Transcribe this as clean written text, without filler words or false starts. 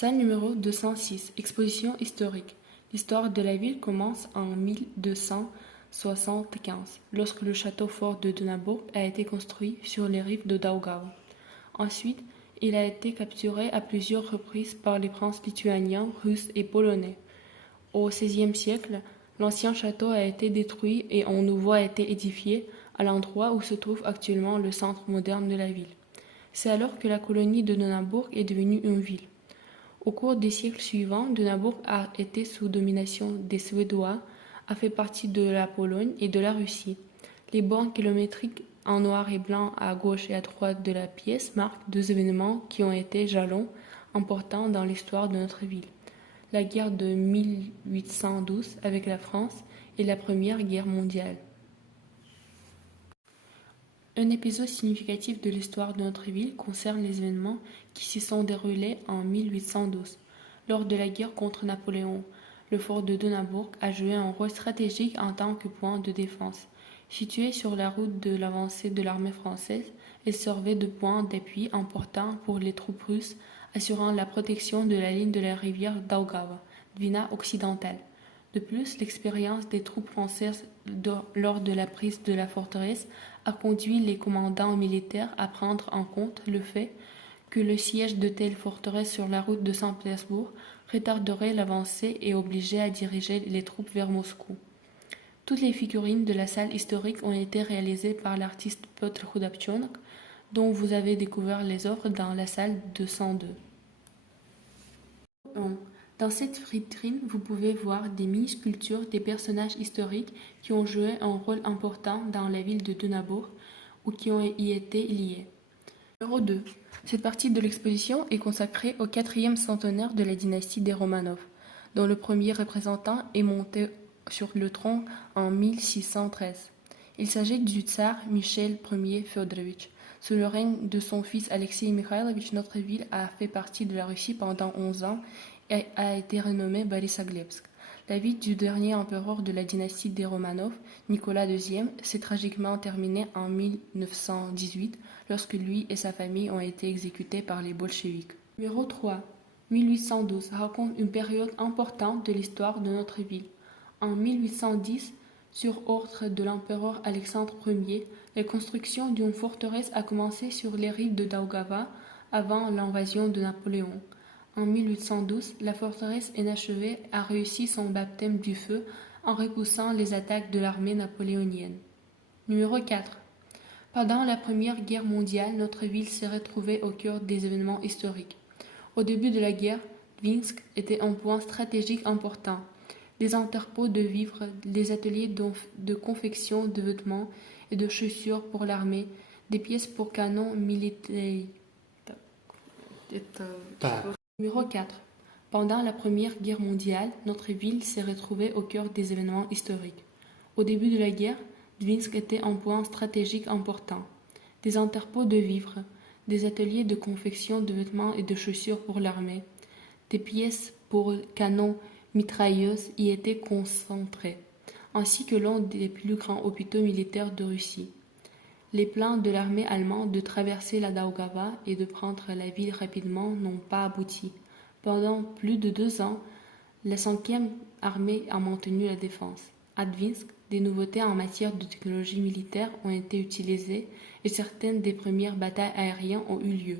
Salle numéro 206, exposition historique. L'histoire de la ville commence en 1275, lorsque le château fort de Donabourg a été construit sur les rives de Daugava. Ensuite, il a été capturé à plusieurs reprises par les princes lituaniens, russes et polonais. Au XVIe siècle, l'ancien château a été détruit et un nouveau a été édifié à l'endroit où se trouve actuellement le centre moderne de la ville. C'est alors que la colonie de Donabourg est devenue une ville. Au cours des siècles suivants, Donabourg a été sous domination des Suédois, a fait partie de la Pologne et de la Russie. Les bornes kilométriques en noir et blanc à gauche et à droite de la pièce marquent deux événements qui ont été jalons importants dans l'histoire de notre ville. La guerre de 1812 avec la France et la Première Guerre mondiale. Un épisode significatif de l'histoire de notre ville concerne les événements qui s'y sont déroulés en 1812. Lors de la guerre contre Napoléon, le fort de Donabourg a joué un rôle stratégique en tant que point de défense. Situé sur la route de l'avancée de l'armée française, il servait de point d'appui important pour les troupes russes, assurant la protection de la ligne de la rivière Daugava, Dvina occidentale. De plus, l'expérience des troupes françaises lors de la prise de la forteresse a conduit les commandants militaires à prendre en compte le fait que le siège de telles forteresses sur la route de Saint-Pétersbourg retarderait l'avancée et obligeait à diriger les troupes vers Moscou. Toutes les figurines de la salle historique ont été réalisées par l'artiste Piotr Khudavchuk, dont vous avez découvert les œuvres dans la salle 202. Dans cette vitrine, vous pouvez voir des mini-sculptures des personnages historiques qui ont joué un rôle important dans la ville de Donabourg ou qui ont y été liés. Numéro 2. Cette partie de l'exposition est consacrée au 4e centenaire de la dynastie des Romanov, dont le premier représentant est monté sur le trône en 1613. Il s'agit du tsar Michel Ier Féodorovitch. Sous le règne de son fils Alexei Mikhailovitch, notre ville a fait partie de la Russie pendant 11 ans et a été renommée Borissaglebsk. La vie du dernier empereur de la dynastie des Romanov, Nicolas II, s'est tragiquement terminée en 1918 lorsque lui et sa famille ont été exécutés par les bolcheviks. Numéro 3. 1812 raconte une période importante de l'histoire de notre ville. En 1810, sur ordre de l'empereur Alexandre Ier, la construction d'une forteresse a commencé sur les rives de Daugava avant l'invasion de Napoléon. En 1812, la forteresse inachevée a réussi son baptême du feu en repoussant les attaques de l'armée napoléonienne. Numéro 4. Pendant la Première Guerre mondiale, notre ville s'est retrouvée au cœur des événements historiques. Au début de la guerre, Dvinsk était un point stratégique important. Des entrepôts de vivres, des ateliers de confection de vêtements et de chaussures pour l'armée, des pièces pour canons militaires. Numéro 4. Pendant la Première Guerre mondiale, notre ville s'est retrouvée au cœur des événements historiques. Au début de la guerre, Dvinsk était un point stratégique important. Des entrepôts de vivres, des ateliers de confection de vêtements et de chaussures pour l'armée, des pièces pour canons mitrailleuses y étaient concentrées, ainsi que l'un des plus grands hôpitaux militaires de Russie. Les plans de l'armée allemande de traverser la Daugava et de prendre la ville rapidement n'ont pas abouti. Pendant plus de 2 ans, la 5e armée a maintenu la défense. À Dvinsk, des nouveautés en matière de technologie militaire ont été utilisées et certaines des premières batailles aériennes ont eu lieu.